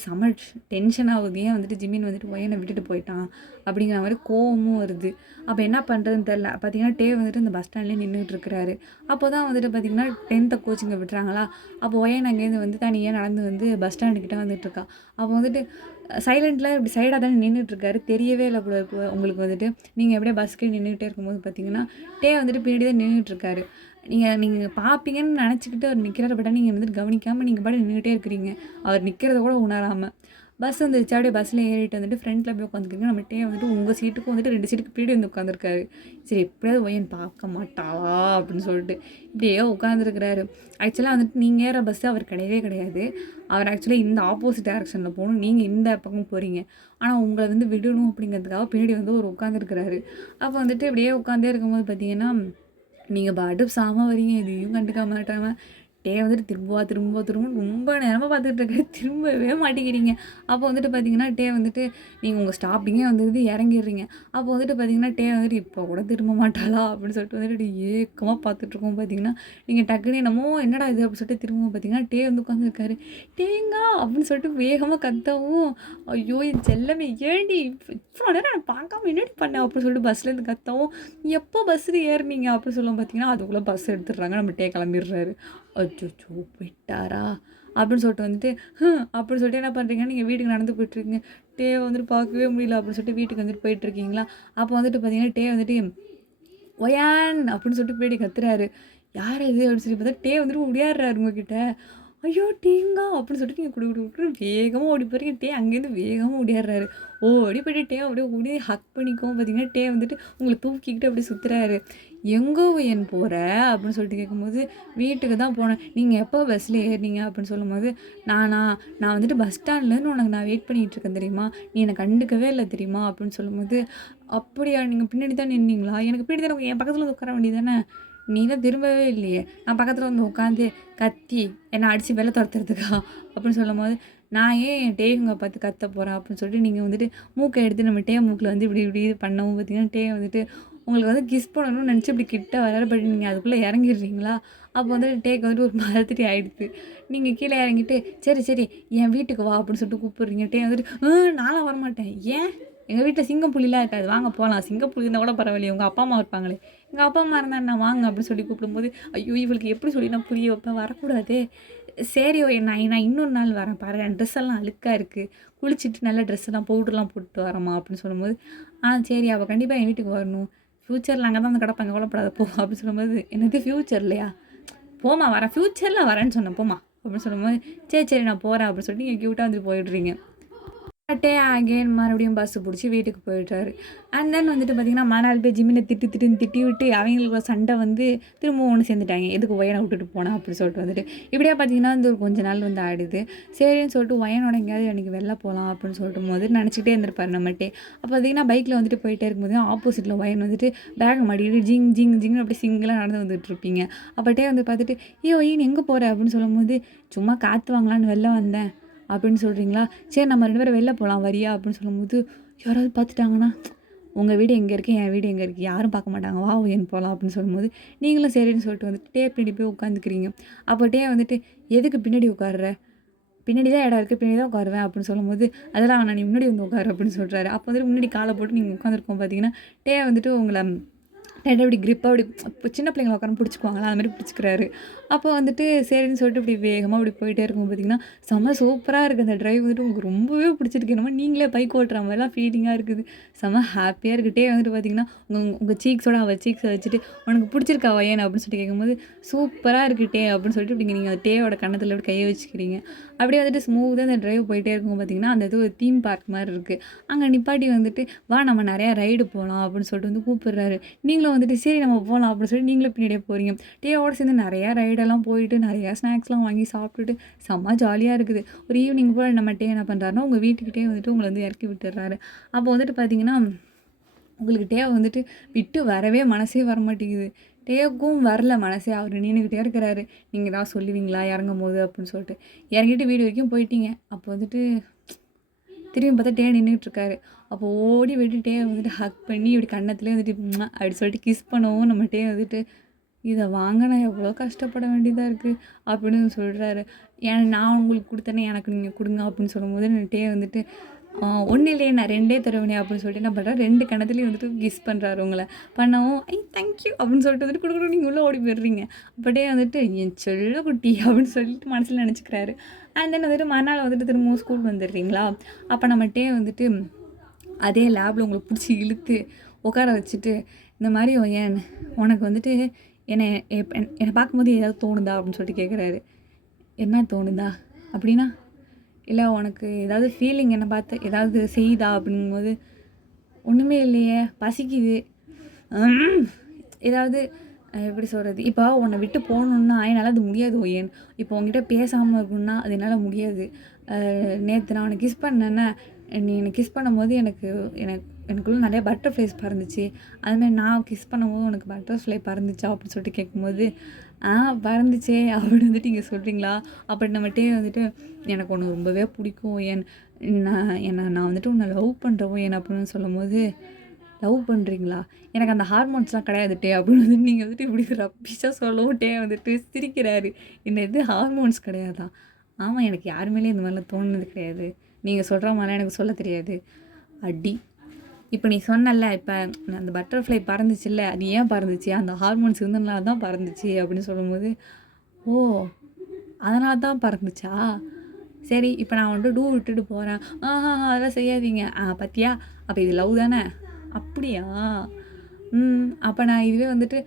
செம டென்ஷன் ஆகுது, ஏன் வந்துட்டு ஜிமின் வந்துட்டு ஒயனை விட்டுட்டு போயிட்டான் அப்படிங்கிற மாதிரி கோவமும் வருது. அப்போ என்ன பண்ணுறதுன்னு தெரில. பார்த்திங்கன்னா வந்துட்டு இந்த பஸ் ஸ்டாண்ட்லேயே நின்றுட்டு இருக்கிறாரு. அப்போ தான் வந்துட்டு பார்த்திங்கன்னா 10th கோச்சிங்கை விட்டுறாங்களா. அப்போ ஒயன் அங்கேருந்து வந்து தனியாக நடந்து வந்து பஸ் ஸ்டாண்டுக்கிட்ட வந்துட்டுருக்கா. அப்போ வந்துட்டு சைலண்டில் இப்படி சைடாக தானே நின்றுட்டுருக்காரு, தெரியவே இல்லை போல இருக்கு உங்களுக்கு வந்துட்டு. நீங்கள் எப்படியே பஸ்க்கு நின்றுக்கிட்டே இருக்கும்போது பார்த்திங்கன்னா வந்துட்டு பின்னாடி தான் நின்றுட்டுருக்காரு. நீங்கள் பார்ப்பீங்கன்னு நினச்சிக்கிட்டு அவர் நிற்கிறாரு, பட் நீங்கள் வந்துட்டு கவனிக்காமல் நீங்கள் பாட்டு நின்றுக்கிட்டே இருக்கிறீங்க, அவர் நிற்கிறத கூட உணராமல். பஸ் வந்துருச்சு. அப்படியே பஸ்ஸில் ஏறிட்டு வந்துட்டு ஃப்ரண்ட்டில் போய் உட்காந்துக்கிங்க. நம்ம டே வந்துட்டு உங்கள் சீட்டுக்கும் வந்துட்டு 2 சீட்டுக்கு பின்னாடி வந்து உட்காந்துருக்காரு. சரி எப்படியாவது ஒயன் பார்க்க மாட்டாளா அப்படின்னு சொல்லிட்டு இப்படியே உட்காந்துருக்கிறாரு. ஆக்சுவலாக வந்துட்டு நீங்கள் ஏற பஸ்ஸு அவர் கிடையவே கிடையாது. அவர் ஆக்சுவலாக இந்த ஆப்போசிட் டேரக்ஷனில் போகணும், நீங்கள் இந்த பக்கம் போகிறீங்க. ஆனால் உங்களை வந்து விடணும் அப்படிங்கிறதுக்காக பின்னாடி வந்து ஒரு உட்காந்துருக்கிறாரு. அப்போ வந்துட்டு இப்படியே உட்காந்தே இருக்கும்போது பார்த்தீங்கன்னா, நீங்கள் பாட்டு சாம வரீங்க, எதையும் கண்டுக்க மாட்டாம. டே வந்துட்டு திரும்ப ரொம்ப நேரமாக பார்த்துட்டு இருக்காரு. திரும்பவே மாட்டேங்கிறீங்க. அப்போ வந்துட்டு பார்த்தீங்கன்னா, டே வந்துட்டு நீங்கள் உங்கள் ஸ்டாப்பிங்கே வந்துட்டு இறங்கிடுறீங்க. அப்போ வந்துட்டு பார்த்தீங்கன்னா, டே வந்துட்டு இப்போ கூட திரும்ப மாட்டாளா அப்படின்னு சொல்லிட்டு வந்துட்டு ஏக்கமாக பார்த்துட்ருக்கோம். பார்த்தீங்கன்னா, நீங்கள் டக்குன்னு என்னமோ என்னடா இது அப்படின்னு சொல்லிட்டு திரும்ப பார்த்தீங்கன்னா, டே வந்து உட்காந்துருக்காரு. டேங்கா அப்படின்னு சொல்லிட்டு வேகமாக கத்தவும், ஐயோ என் செல்லமே ஏண்டி இவ்வளோ நேரம் நான் பார்க்காம என்னடி பண்ணேன் அப்படின்னு சொல்லிட்டு பஸ்லேருந்து கத்தவும், எப்போ பஸ்ஸில் ஏறினீங்க அப்படின்னு சொல்லுவோம். பார்த்தீங்கன்னா, அதுக்குள்ளே பஸ் எடுத்துடுறாங்க. நம்ம டே கிளம்பிடுறாரு. அச்சச்சோ! போயிட்டாரா? அப்படின்னு சொல்லிட்டு வந்துட்டு, அப்படின்னு சொல்லிட்டு என்ன பண்ணுறீங்க, நீங்கள் வீட்டுக்கு நடந்து போயிட்டுருக்கீங்க. டேவை வந்துட்டு பார்க்கவே முடியல அப்படின்னு சொல்லிட்டு வீட்டுக்கு வந்துட்டு போயிட்டுருக்கீங்களா? அப்போ வந்துட்டு பார்த்தீங்கன்னா, டே வந்துட்டு ஒயான் அப்படின்னு சொல்லிட்டு பின்னாடி கத்துறாரு. யார் அது அப்படின்னு சொல்லி பார்த்தா, டே வந்துட்டு ஓடியாடுறாரு உங்ககிட்ட. ஐயோ! டேங்கா அப்படின்னு சொல்லிட்டு நீங்கள் குடு குடு குடுன்னு வேகமாக ஓடி போகிறீங்க. டே அங்கேருந்து வேகமாக ஓடியாடுறாரு. ஓடி போய்ட்டு டே அப்படியே ஓடி ஹக் பண்ணிக்கவும் பார்த்தீங்கன்னா, டே வந்துட்டு உங்களை தூக்கிக்கிட்டு அப்படியே சுற்றுறாரு. எங்கே ஒயன் போகிற அப்படின்னு சொல்லிட்டு கேட்கும்போது, வீட்டுக்கு தான் போனேன். நீங்கள் எப்போ பஸ்ஸில் ஏறினீங்க அப்படின்னு சொல்லும்போது, நான் வந்துட்டு பஸ் ஸ்டாண்ட்லேருந்து உனக்கு நான் வெயிட் பண்ணிகிட்டு இருக்கேன் தெரியுமா? நீ என்னை கண்டுக்கவே இல்லை தெரியுமா அப்படின்னு சொல்லும்போது, அப்படியா நீங்கள் பின்னாடி தான் நின்னீங்களா? எனக்கு பின்னாடி தானே என் பக்கத்தில் வந்து உட்கார வேண்டியது தானே? நீ தான் திரும்பவே இல்லையே. நான் பக்கத்தில் வந்து உட்காந்து கத்தி என்னை அடித்து வெளில துரத்துறதுக்கா அப்படின்னு சொல்லும்போது, நான் ஏன் என் டேங்க பார்த்து கத்த போகிறேன் அப்படின்னு சொல்லிட்டு நீங்கள் வந்துட்டு மூக்கை எடுத்து நம்ம டே மூக்கில் வந்து இப்படி இப்படி இது பண்ணவும் பார்த்தீங்கன்னா, டே வந்துட்டு உங்களுக்கு வந்து கிஸ் பண்ணணும்னு நினச்சி இப்படி கிட்ட வராரு. பட் நீங்கள் அதுக்குள்ளே இறங்கிடுறீங்களா? அப்போ வந்துட்டு டேக்கு வந்துட்டு ஒரு மாதிரி ஆகிடுது. நீங்கள் கீழே இறங்கிட்டு சரி என் வீட்டுக்கு வா அப்படின்னு சொல்லிட்டு கூப்பிட்றீங்க. டே வந்துட்டு நான்லாம் வரமாட்டேன். ஏன்? எங்கள் வீட்டில் சிங்கம் புலிலாம் இருக்காது, வாங்க போகலாம். சிங்கம் புலி இருந்தால் கூட பரவாயில்லையே, உங்கள் அப்பா அம்மா இருப்பாங்களே. எங்கள் அப்பா அம்மா இருந்தால் என்ன வாங்க அப்படின்னு சொல்லி கூப்பிடும்போது, ஐயோ இவளுக்கு எப்படி சொல்லி நான் புரிய வைப்பேன், வரக்கூடாதே. சரி நான் இன்னொரு நாள் வரேன் பாரு, என் ட்ரெஸ் எல்லாம் அழுக்காக இருக்குது, குளிச்சுட்டு நல்ல ட்ரெஸ்ஸெல்லாம் பவுடர்லாம் போட்டு வரமா அப்படின்னு சொல்லும்போது, சரி அவள் கண்டிப்பாக என் வீட்டுக்கு வரணும், ஃப்யூச்சரில் அங்கே தான் வந்து கிடப்பாங்க, கவலைப்படாத போ அப்படின்னு சொல்லும்போது, என்னது ஃப்யூச்சர்லையா? போமா வரேன், ஃப்யூச்சரில் வரேன்னு சொன்னேன் போமா அப்படின்னு சொல்லும்போது, சரி நான் போகிறேன் அப்படின்னு சொல்லிட்டு நீங்கள் க்யூட்டாக வந்துட்டு போயிடுறீங்க. டே அகெயின் மறுபடியும் பஸ்ஸு பிடிச்சி வீட்டுக்கு போயிட்டாரு. அண்ட் தென் வந்துட்டு பார்த்திங்கன்னா, மறுநாள் போய் ஜிம்மினை திட்டி விட்டு அவங்களுக்கு சண்டை வந்து திரும்பவும் ஒன்று சேர்ந்துட்டாங்க. எதுக்கு ஒயனை விட்டுட்டு போனா அப்படின்னு சொல்லிட்டு வந்துட்டு இப்படியே பார்த்திங்கன்னா வந்து ஒரு கொஞ்ச நாள் வந்து ஆடுது. சரின்னு சொல்லிட்டு ஒயனோட எங்கேயாவது எனக்கு வெளில போகலாம் அப்படின்னு சொல்லிட்டு போது நினச்சிக்கிட்டே இருந்திருப்பாரு நம்மகிட்டே. அப்போ பார்த்திங்கன்னா பைக்கில் வந்துட்டு போயிட்டே இருக்கும்போது ஆப்போசிட்டில் ஒயன் வந்துட்டு பேக் மாட்டிக்கிட்டு ஜிங்னு அப்படி சிங்கிளாக நடந்து வந்துட்டு இருப்பீங்க. அப்போட்டே வந்து பார்த்துட்டு ஒயின் எங்கே போகிற அப்படின்னு சொல்லும்போது, சும்மா காற்று வாங்கலான்னு வெளில வந்தேன் அப்படின்னு சொல்கிறீங்களா? சரி நம்ம 2 பேரும் வெளில போகலாம் வரியா அப்படின்னு சொல்லும்போது, யாராவது பார்த்துட்டாங்கன்னா, உங்கள் வீடு எங்கே இருக்குது, என் வீடு எங்கே இருக்குது, யாரும் பார்க்க மாட்டாங்க, வா ஒயன் போகலாம் அப்படின்னு சொல்லும்போது, நீங்களும் சரின்னு சொல்லிட்டு வந்துட்டு டே பின்னாடி போய் உட்காந்துக்கிறீங்க. அப்போ டே வந்துட்டு எதுக்கு பின்னாடி உட்கார்ற? பின்னாடி தான் இடம் இருக்குது, பின்னாடி தான் உட்காருவேன் அப்படின்னு சொல்லும்போது, அதெல்லாம் வேணாம், நீ முன்னாடி வந்து உட்காரு அப்படின்னு சொல்கிறாரு. அப்போ வந்துட்டு முன்னாடி காலை போட்டு நீங்கள் உட்காந்துருக்கோம் பார்த்தீங்கன்னா, டே வந்துட்டு உங்களை அப்படி கிரிப்பாக அப்படி இப்போ சின்ன பிள்ளைங்களை உட்காந்து பிடிச்சிக்குவாங்களா அது மாதிரி பிடிச்சிக்கிறாரு. அப்போ வந்துட்டு சரின்னு சொல்லிட்டு இப்படி வேகமாக அப்படி போயிட்டே இருக்கும் பார்த்தீங்கன்னா, செம்ம சூப்பராக இருக்குது அந்த ட்ரைவ் வந்துட்டு உங்களுக்கு ரொம்பவே பிடிச்சிருக்கு. என்னமோ நீங்களே பைக் ஓட்டுற மாதிரிலாம் ஃபீலிங்காக இருக்குது. செம்ம ஹாப்பியாக இருக்குது. டே வந்துட்டு பார்த்தீங்கன்னா, உங்கள் சீக்ஸோட அவள் சீக்ஸை வச்சுட்டு உனக்கு பிடிச்சிருக்கா ஏன் அப்படின்னு சொல்லிட்டு கேட்கும்போது, சூப்பராக இருக்குது டே அப்படின்னு சொல்லிட்டு இப்படி நீங்கள் அந்த டேயோட கன்னத்தில் அப்படி கையை வச்சுக்கிறீங்க. அப்படியே வந்துட்டு ஸ்மூத்தாக அந்த ட்ரைவ் போயிட்டே இருக்கும் பார்த்தீங்கன்னா, அந்த இது ஒரு தீம் பார்க் மாதிரி இருக்குது. அங்கே நிப்பாட்டி வந்துட்டு வா நம்ம நிறையா ரைடு போகலாம் அப்படின்னு சொல்லிட்டு வந்து கூப்பிடுறாரு. நீங்களும் வந்துட்டு சரி நம்ம போகலாம் அப்படின்னு சொல்லிட்டு நீங்களும் பின்னாடியே போகிறீங்க. டேயோட சேர்ந்து நிறையா ரைடெல்லாம் போயிட்டு நிறையா ஸ்நாக்ஸ்லாம் வாங்கி சாப்பிட்டுட்டு செம்ம ஜாலியாக இருக்குது. ஒரு ஈவினிங் போல் நம்ம டே என்ன பண்ணுறாருன்னா உங்கள் வீட்டுக்கிட்டே வந்துட்டு உங்களை வந்து இறக்கி விட்டுடுறாரு. அப்போ வந்துட்டு பார்த்தீங்கன்னா, உங்களுக்கு டே வந்துட்டு விட்டு வரவே மனசே வர மாட்டேங்குது. டேவுக்கும் வரல மனசே. அவர் நின்றுக்கிட்டே இருக்கிறாரு. நீங்கள் தான் சொல்லுவீங்களா இறங்கும் போது அப்படின்னு சொல்லிட்டு இறங்கிட்டு வீடு வரைக்கும் போயிட்டீங்க. அப்போ வந்துட்டு திரும்பி பார்த்தா டே நின்றுட்டுருக்காரு. அப்போ ஓடி போய்ட்டு டே வந்துட்டு ஹக் பண்ணி இப்படி கன்னத்துலேயே வந்துட்டு அப்படி சொல்லிட்டு கிஸ் பண்ணவும் நம்ம டே வந்துட்டு இதை வாங்க நான் எவ்வளோ கஷ்டப்பட வேண்டியதாக இருக்குது அப்படின்னு சொல்கிறாரு. நான் உங்களுக்கு கொடுத்தேனே எனக்கு நீங்கள் கொடுங்க அப்படின்னு சொல்லும்போது டே வந்துட்டு ஒன்றும் இல்லையே நான் 2 தருவேனே அப்படின்னு சொல்லிட்டு என்ன பண்ணுறேன் 2 கணத்துலேயும் வந்துட்டு கிஸ் பண்ணுறாரு உங்களை. பண்ணவும் தேங்க்யூ அப்படின்னு சொல்லிட்டு வந்துட்டு கொடுக்கணும் நீங்கள் உள்ளே ஓடி போயிடுறீங்க. அப்படியே வந்துட்டு என் செல்ல குட்டி அப்படின்னு சொல்லிட்டு மனசில் நினச்சிக்கிறாரு. அண்ட் தென் வந்துட்டு மறுநாள் வந்துட்டு திரும்பவும் ஸ்கூல் வந்துடுறீங்களா? அப்போ நம்ம டே வந்துட்டு அதே லேபில் உங்களுக்கு பிடிச்சி இழுத்து உட்கார வச்சுட்டு இந்த மாதிரி ஏன் உனக்கு வந்துட்டு என்னை பார்க்கும்போது ஏதாவது தோணுதா அப்படின்னு சொல்லிட்டு கேட்குறாரு. என்ன தோணுதா அப்படின்னா இல்ல உனக்கு ஏதாவது ஃபீலிங் என்ன பார்த்து ஏதாவது செய்யுதா அப்படிங்கும்போது, ஒண்ணுமே இல்லையே, பசிக்குது. ம். ஏதாவது எப்படி சொல்றது? இப்போ உன்ன விட்டு போணும்னா என்னால அது முடியாது ஒயன். இப்போ உன்கிட்ட பேசாம இருக்கணும்னா அது என்னால முடியாது. நேத்து நான் உன்ன கிஸ் பண்ணேன்ன, நீ என்ன கிஸ் பண்ணும்போது எனக்கு எனக்கு எனக்குள்ள நெறைய பட்டர்ஃப்ளைஸ் பறந்துச்சு. அதுமாரி நான் கிஸ் பண்ணும்போது உனக்கு பட்டர்ஃப்ளை பறந்துச்சா? அப்படின்னு சொல்லிட்டு கேட்கும்போது, ஆ பறந்துச்சே அப்படின்னு வந்துட்டு நீங்க சொல்றீங்களா? அப்படி நம்மட்டே வந்துட்டு எனக்கு உன்ன ரொம்பவே பிடிக்கும் ஒயன். நான் வந்துட்டு உன்ன லவ் பண்றேன் ஒயன் அப்படின்னு சொல்லும்போது, லவ் பண்ணுறீங்களா? எனக்கு அந்த ஹார்மோன்ஸ்லாம் கிடையாது டே அப்படின்னு வந்துட்டு நீங்க வந்துட்டு இப்படி ரப்பிஷா சொல்லவும் டே வந்துட்டு சிரிக்கிறாரு. என்னது ஹார்மோன்ஸ் கிடையாதா? ஆமா எனக்கு யார் மேலேயும் இந்த மாதிரிலாம் தோணுனது கிடையாது. நீங்க சொல்ற மாரிலாம் எனக்கு சொல்ல தெரியாது. அடி. இப்ப நீ சொன்னல்ல, இப்ப அந்த பட்டர்ஃப்ளை பறந்துச்சுல்ல, அது ஏன் பறந்துச்சு? அந்த ஹார்மோன்ஸ் இருந்ததுனால தான் பறந்துச்சு அப்படின்னு சொல்லும்போது, ஓ! அதனால தான் பறந்துச்சா? சரி, இப்ப நான் உன்ட்ட விட்டுட்டு போறேன். அதெல்லாம் செய்யாதீங்க. பாத்தியா? அப்ப இது லவ் தானே? அப்படியா? அப்ப நான் இதுவே வந்துட்டு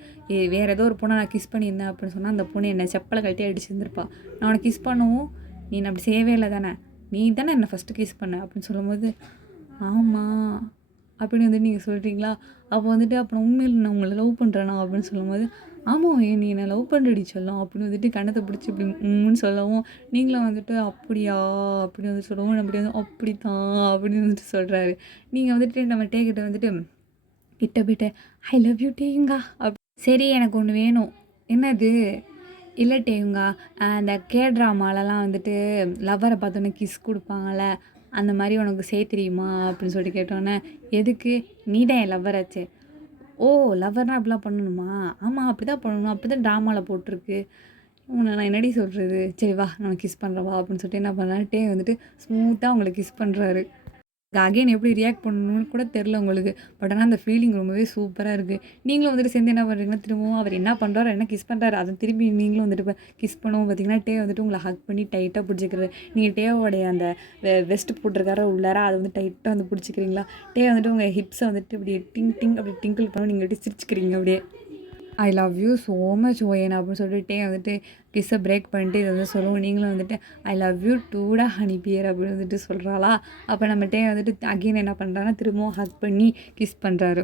வேற ஏதோ ஒரு பொண்ண நான் கிஸ் பண்ணியிருந்தேன் அப்படின்னு சொன்னா, அந்த பொண்ணு என்ன செப்பல கழட்டி அடிச்சிருந்திருப்பா. நான் உன்ன கிஸ் பண்ணவும், நீ என்ன அப்படி செய்யவே இல்ல தானே? நீ தானே என்ன ஃபர்ஸ்ட்டு கிஸ் பண்ண அப்படின்னு சொல்லும்போது, ஆமா. அப்படின்னு வந்து நீங்க சொல்றீங்களா? அப்போ வந்துட்டு அப்புறம் உண்மையில நான் உங்கள லவ் பண்றேனா? அப்படின்னு சொல்லும்போது, ஆமா நீ என்ன லவ் பண்றடி செல்லம் அப்படின்னு வந்துட்டு கண்ணத்த பிடிச்சு இப்படி ம்ன்னு சொல்லவும், நீங்களும் வந்துட்டு அப்படியா? அப்படின்னு வந்து சொல்லவும், அப்படி வந்து அப்படித்தான் அப்படின்னு வந்துட்டு சொல்றாரு. நீங்க வந்துட்டு நம்ம டேகிட்ட வந்துட்டு கிட்ட போயிட்டு, ஐ லவ் யூ டேயுங்கா சரி எனக்கு ஒண்ணு வேணும். என்னது? இல்ல டேயுங்கா, அந்த ட்ராமாலலாம் வந்துட்டு லவ்வர பார்த்தோன்னே கிஸ் குடுப்பாங்கல்ல, அந்த மாரி உனக்கு செய்ய தெரியுமா? அப்படின்னு சொல்லிட்டு கேட்டோன்னே, எதுக்கு? நீ தான் என் லவ்வராச்சே. ஓ! லவ்வர்னா அப்படிலாம் பண்ணணுமா? ஆமா அப்படிதான் பண்ணணும். அப்படிதான் ட்ராமால போட்டுருக்கு. உன்ன நான் என்னடி சொல்றது? சரி வா நான் கிஸ் பண்றேன் வா அப்படின்னு சொல்லிட்டு என்ன பண்ணலான்னு டே வந்துட்டு ஸ்மூத்தா அவங்கள கிஸ் பண்றாரு. அகைன் எப்படி ரியாக்ட் பண்ணணும்னு கூட தெரில உங்களுக்கு. பட் ஆனா அந்த ஃபீலிங் ரொம்பவே சூப்பரா இருக்கு. நீங்களும் வந்துட்டு சேர்ந்து என்ன பண்றீங்கன்னா, திரும்பவும் அவர் என்ன பண்றாரோ, என்ன கிஸ் பண்றாரு, அத திரும்பி நீங்களும் வந்துட்டு கிஸ் பண்ணவும் பார்த்தீங்கன்னா, டே வந்துட்டு உங்கள ஹக் பண்ணி டைட்டா புடிச்சுக்கிறாரு. நீங்க டேவோடைய அந்த வெஸ்ட் போட்டிருக்காரா உள்ளார, அத வந்து டைட்டா வந்து புடிச்சுக்கிறீங்களா? டே வந்துட்டு உங்க ஹிப்ஸ வந்துட்டு இப்படி டிங் டிங் அப்படி டிங்கிள் பண்ணவும் நீங்க அப்படியே சிரிச்சுக்கிறீங்க அப்படியே. I love you so much ஓயன் அப்படின்னு சொல்லிட்டே வந்துட்டு கிஸ்ஸை பிரேக் பண்ணிட்டு இதை வந்து சொல்லுவோம். நீங்களும் வந்துட்டு ஐ லவ் யூ டூடா ஹனி பியர் அப்படின்னு வந்துட்டு சொல்கிறாளா? அப்போ நம்மகிட்டே வந்துட்டு அகெயின் என்ன பண்ணுறாங்கன்னா திரும்பவும் ஹக் பண்ணி கிஸ் பண்ணுறாரு.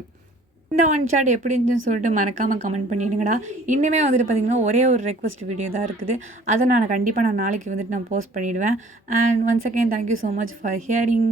இந்த ஒன் ஷாட் எப்படி இருந்துச்சுன்னு சொல்லிட்டு மறக்காமல் கமெண்ட் பண்ணிவிடுங்கடா. இன்னுமே வந்துட்டு பார்த்திங்கன்னா ஒரே ஒரு ரெக்வஸ்ட் வீடியோ தான் இருக்குது. அதை நான் கண்டிப்பாக நாளைக்கு வந்துட்டு நான் போஸ்ட் பண்ணிவிடுவேன். And once again thank you so much for hearing.